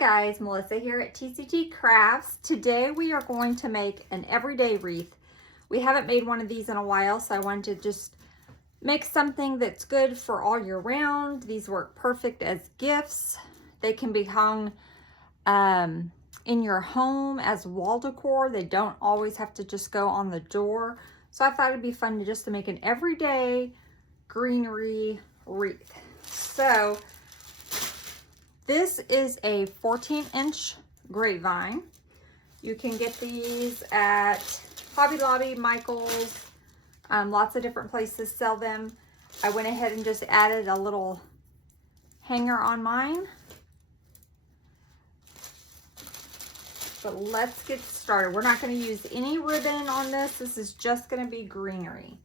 guys, Melissa here at TCT Crafts. Today we are going to make an everyday wreath. We haven't made one of these in a while, so I wanted to just make something that's good for all year round. These work perfect as gifts. They can be hung in your home as wall decor. They don't always have to just go on the door. So I thought it'd be fun to make an everyday greenery wreath. So this is a 14-inch grapevine. You can get these at Hobby Lobby, Michael's, lots of different places sell them. I went ahead and just added a little hanger on mine. But let's get started. We're not going to use any ribbon on this. This is just going to be greenery.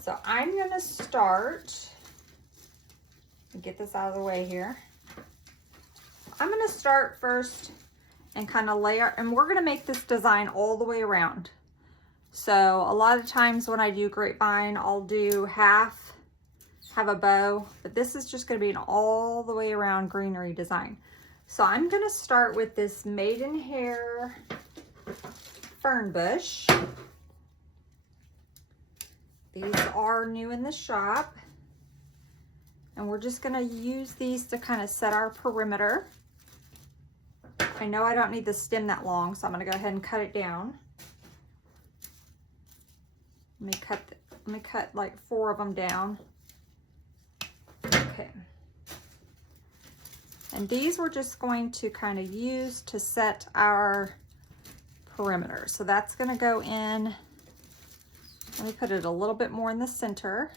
So I'm going to start, get this out of the way here. I'm going to start first and kind of layer, and we're going to make this design all the way around. So a lot of times when I do grapevine, I'll do have a bow, but this is just going to be an all the way around greenery design. So I'm going to start with this maidenhair fern bush. These are new in the shop, and we're just going to use these to kind of set our perimeter. I know I don't need the stem that long, so I'm going to go ahead and cut it down. Let me cut like 4 of them down. Okay. And these we're just going to kind of use to set our perimeter. So that's going to go in. Let me put it a little bit more in the center.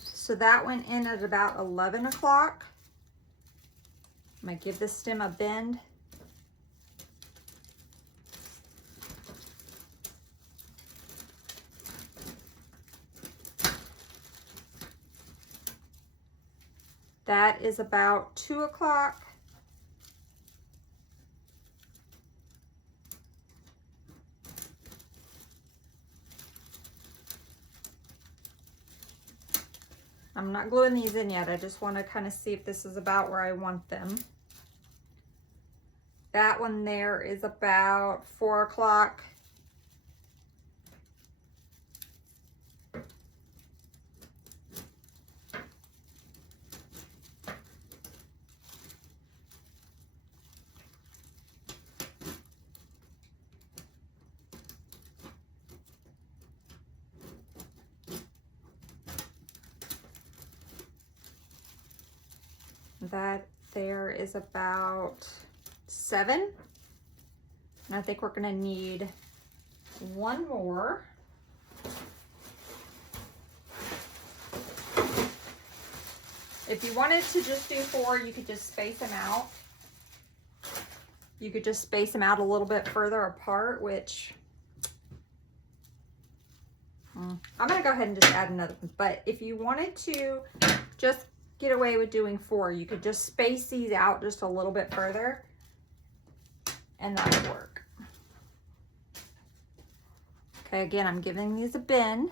So that went in at about 11 o'clock. I'm going to give this stem a bend. That is about 2 o'clock. I'm not gluing these in yet. I just want to kind of see if this is about where I want them. That one there is about 4 o'clock. That there is about 7. And I think we're going to need one more. If you wanted to just do 4, you could just space them out. You could just space them out a little bit further apart, which I'm going to go ahead and just add another one. But if you wanted to just get away with doing 4, you could just space these out just a little bit further, and that would work. Okay, again, I'm giving these a bend,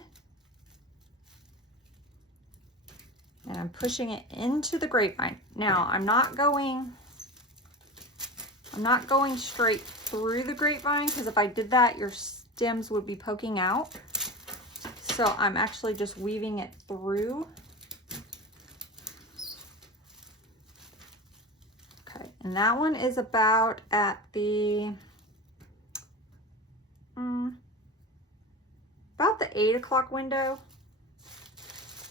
and I'm pushing it into the grapevine. Now, I'm not going straight through the grapevine, because if I did that, your stems would be poking out. So I'm actually just weaving it through. And that one is about at the, about the 8 o'clock window.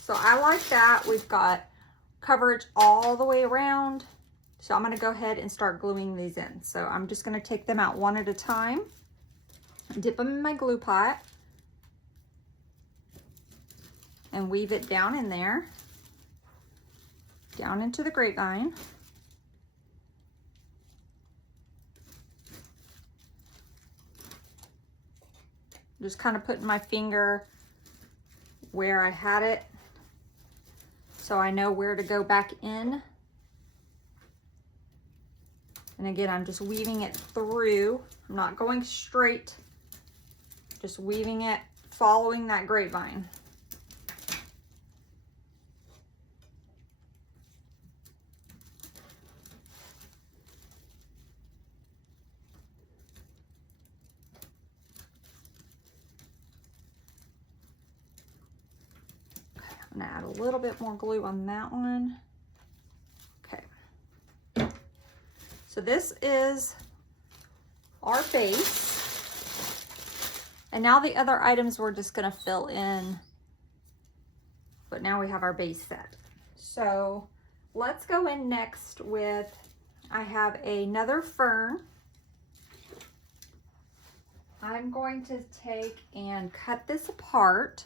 So I like that. We've got coverage all the way around. So I'm going to go ahead and start gluing these in. So I'm just going to take them out one at a time, dip them in my glue pot, and weave it down in there, down into the grapevine. Just kind of putting my finger where I had it so I know where to go back in. And again, I'm just weaving it through. I'm not going straight, just weaving it, following that grapevine. I'm gonna add a little bit more glue on that one. Okay. So this is our base. And now the other items we're just gonna fill in, but now we have our base set. So let's go in next with, I have another fern. I'm going to take and cut this apart.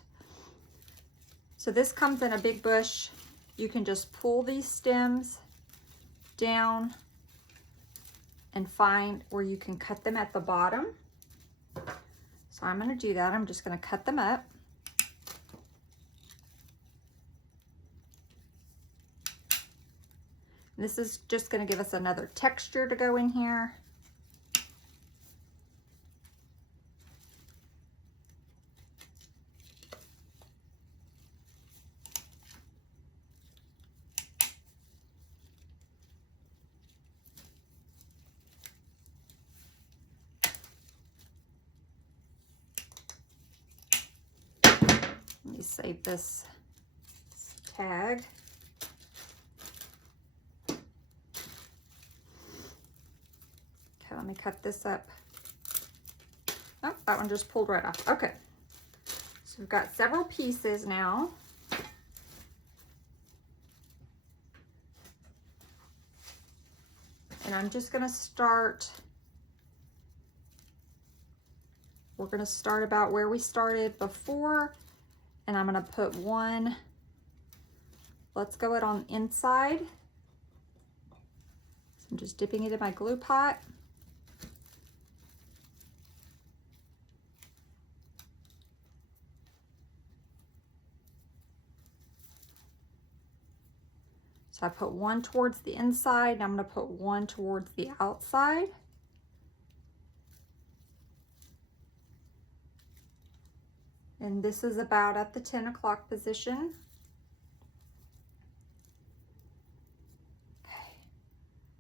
So this comes in a big bush. You can just pull these stems down and find where you can cut them at the bottom. So I'm going to do that. I'm just going to cut them up. This is just going to give us another texture to go in here. Let me save this tag. Okay, let me cut this up. Oh, that one just pulled right off. Okay, so we've got several pieces now. And I'm just gonna start, we're gonna start about where we started before, and I'm gonna put one, let's go it on inside. So I'm just dipping it in my glue pot. So I put one towards the inside, and I'm gonna put one towards the outside. And this is about at the 10 o'clock position. Okay,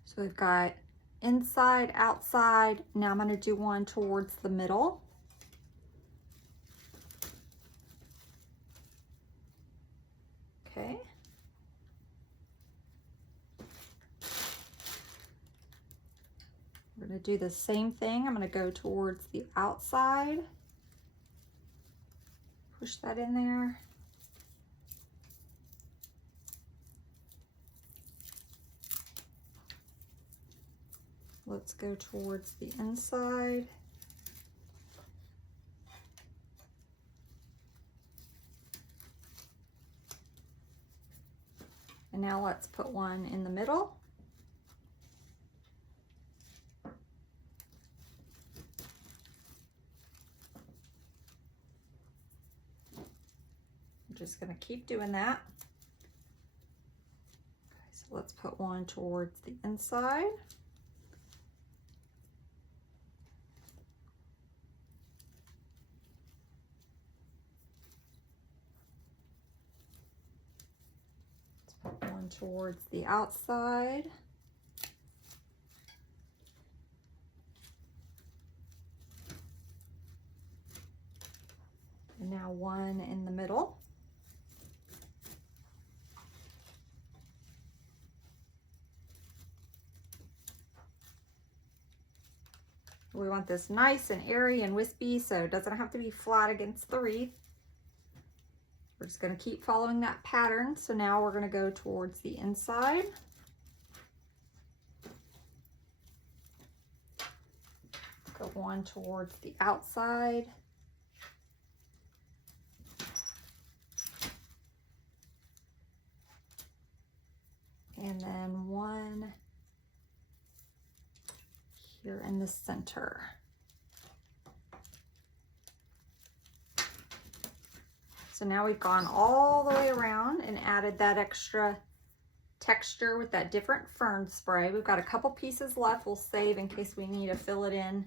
so we've got inside, outside. Now I'm gonna do one towards the middle. Okay. We're gonna do the same thing. I'm gonna go towards the outside. Push that in there. Let's go towards the inside. And now let's put one in the middle. Just going to keep doing that. Okay, so let's put one towards the inside. Let's put one towards the outside. And now one in the middle. We want this nice and airy and wispy, so it doesn't have to be flat against the wreath. We're just going to keep following that pattern. So now we're going to go towards the inside. Go one towards the outside. And then one here in the center. So now we've gone all the way around and added that extra texture with that different fern spray. We've got a couple pieces left we'll save in case we need to fill it in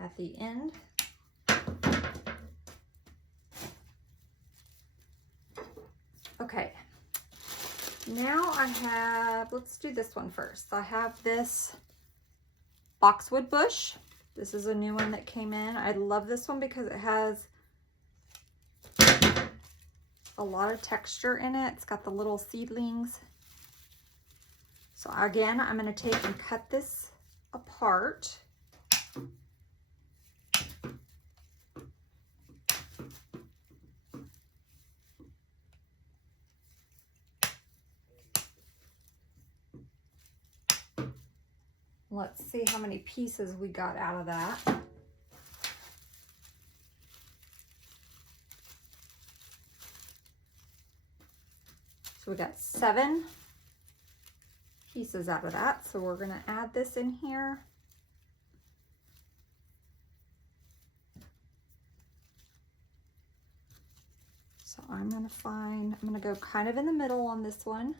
at the end. Okay. Now I have, let's do this one first. I have this boxwood bush. This is a new one that came in. I love this one because it has a lot of texture in it. It's got the little seedlings. So again, I'm going to take and cut this apart. Let's see how many pieces we got out of that. So we got 7 pieces out of that. So we're going to add this in here. So I'm going to go kind of in the middle on this one.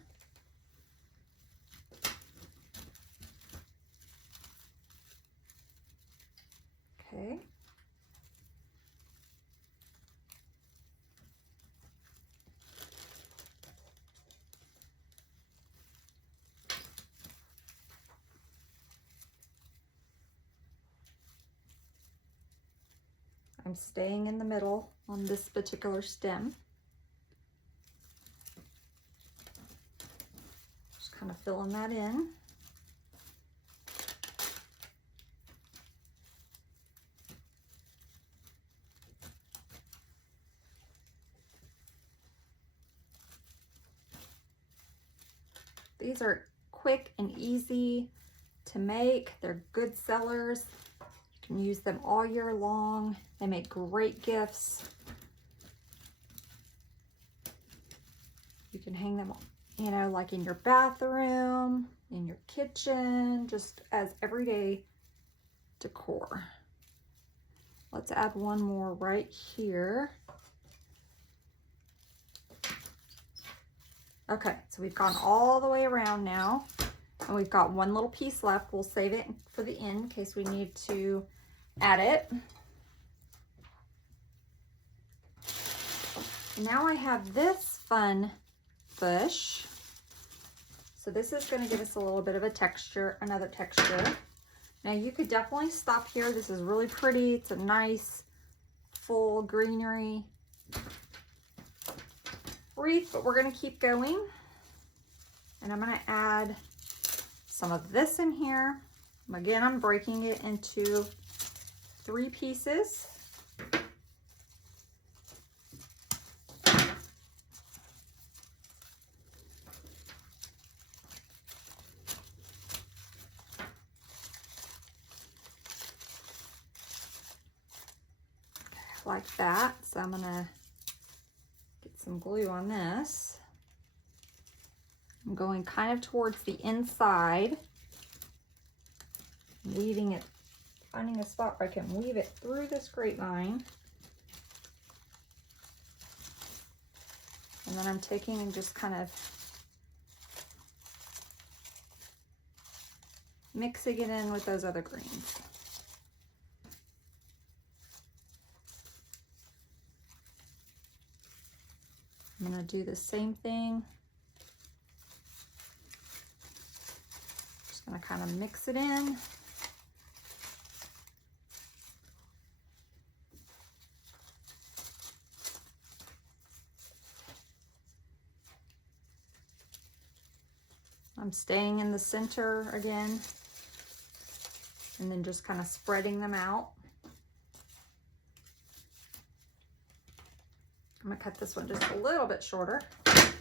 Okay. I'm staying in the middle on this particular stem. Just kind of filling that in. These are quick and easy to make. They're good sellers. You can use them all year long. They make great gifts. You can hang them, you know, like in your bathroom, in your kitchen, just as everyday decor. Let's add one more right here. Okay, so we've gone all the way around now, and we've got one little piece left. We'll save it for the end in case we need to add it. Now I have this fun bush. So this is going to give us a little bit of a texture, another texture. Now you could definitely stop here. This is really pretty. It's a nice full greenery wreath, but we're going to keep going. And I'm going to add some of this in here. Again, I'm breaking it into 3 pieces. Like that. So I'm going to some glue on this. I'm going kind of towards the inside, weaving it, finding a spot where I can weave it through this grapevine. And then I'm taking and just kind of mixing it in with those other greens. I'm going to do the same thing. Just going to kind of mix it in. I'm staying in the center again, and then just kind of spreading them out. I'm gonna cut this one just a little bit shorter. Okay,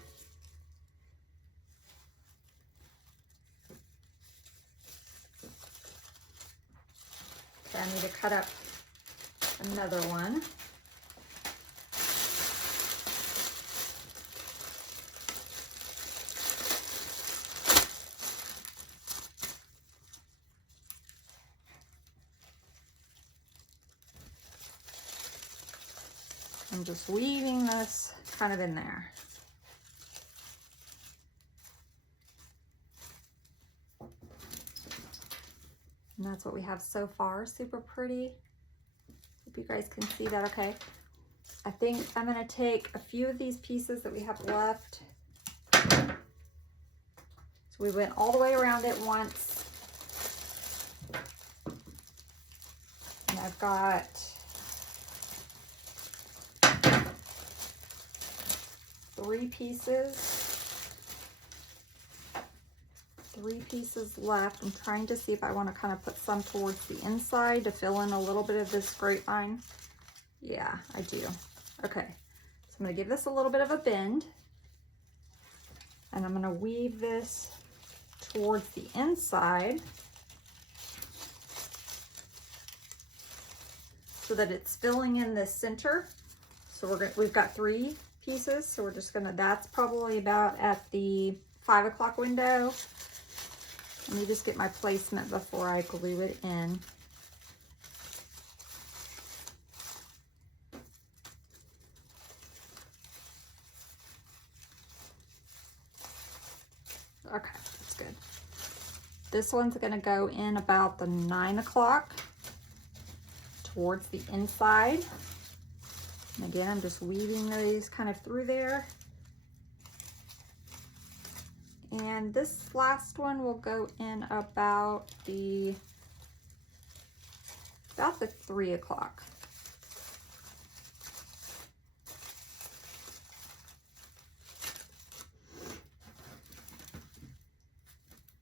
I need to cut up another one. I'm just weaving this kind of in there. And that's what we have so far. Super pretty. Hope you guys can see that okay. I think I'm going to take a few of these pieces that we have left. So we went all the way around it once. And I've got 3 pieces. 3 pieces left. I'm trying to see if I want to kind of put some towards the inside to fill in a little bit of this grapevine. Yeah, I do. Okay, so I'm going to give this a little bit of a bend, and I'm going to weave this towards the inside so that it's filling in the center. So we've got 3 pieces, so we're just gonna, that's probably about at the 5 o'clock window. Let me just get my placement before I glue it in. Okay, that's good. This one's gonna go in about the 9 o'clock towards the inside. And again, I'm just weaving these kind of through there. And this last one will go in about the 3 o'clock.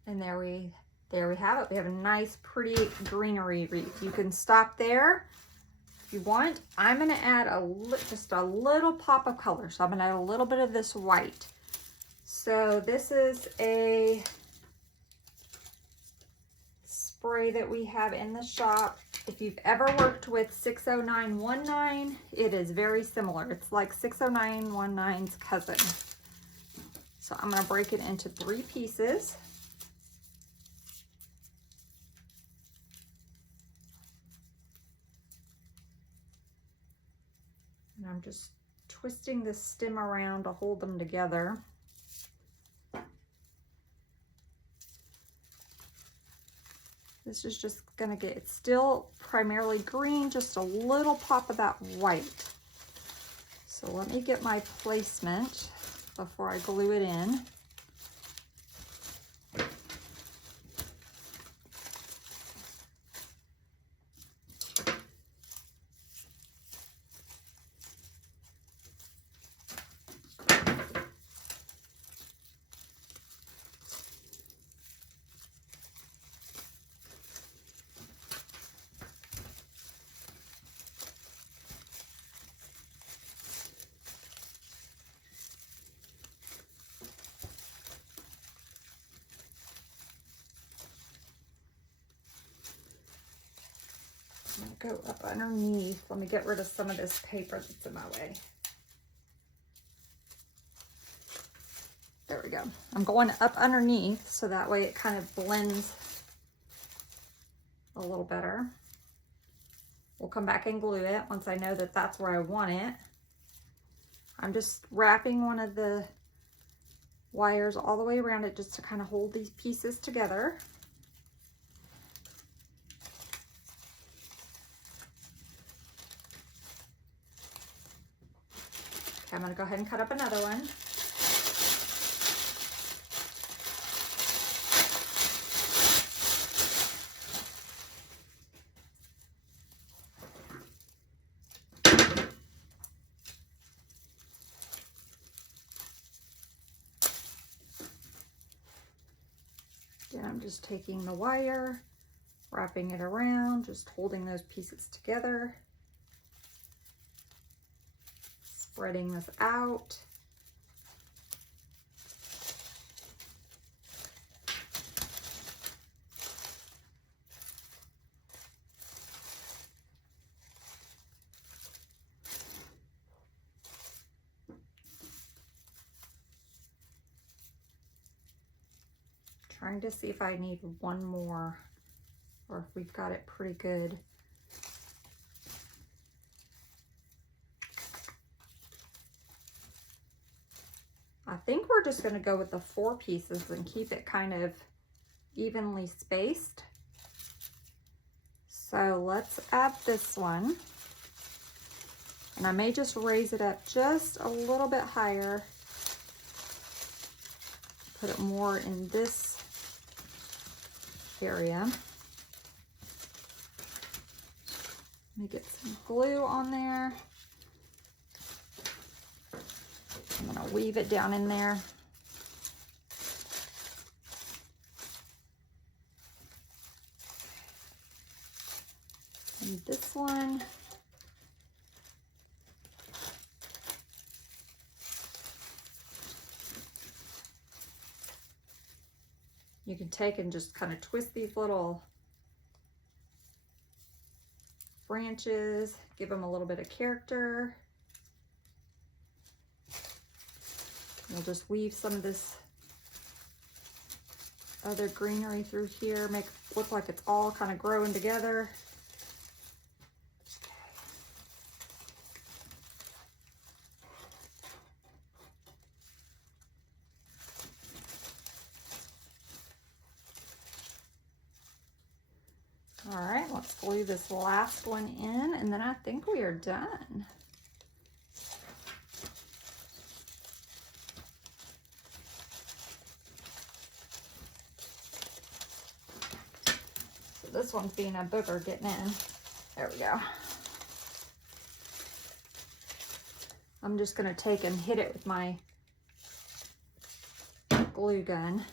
And there we have it. We have a nice, pretty greenery wreath. You can stop there if you want. I'm gonna add just a little pop of color. So I'm gonna add a little bit of this white. So this is a spray that we have in the shop. If you've ever worked with 60919, it is very similar. It's like 60919's cousin. So I'm gonna break it into 3 pieces. And I'm just twisting the stem around to hold them together. This is just gonna get, it's still primarily green, just a little pop of that white. So let me get my placement before I glue it in. I'm gonna go up underneath. Let me get rid of some of this paper that's in my way. There we go. I'm going up underneath so that way it kind of blends a little better. We'll come back and glue it once I know that that's where I want it. I'm just wrapping one of the wires all the way around it just to kind of hold these pieces together. I'm going to go ahead and cut up another one. Again, I'm just taking the wire, wrapping it around, just holding those pieces together. Spreading this out. Trying to see if I need one more or if we've got it pretty good. I think we're just going to go with the 4 pieces and keep it kind of evenly spaced. So let's add this one. And I may just raise it up just a little bit higher. Put it more in this area. Let me get some glue on there. I'm gonna weave it down in there. And this one. You can take and just kind of twist these little branches, give them a little bit of character. We'll just weave some of this other greenery through here, make it look like it's all kind of growing together. All right, let's glue this last one in, and then I think we are done. So this one's being a booger getting in. There we go. I'm just gonna take and hit it with my glue gun.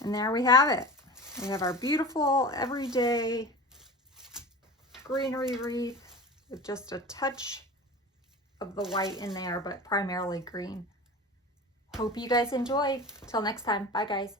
And there we have it. We have our beautiful everyday greenery wreath with just a touch of the white in there, but primarily green. Hope you guys enjoyed. Till next time. Bye, guys.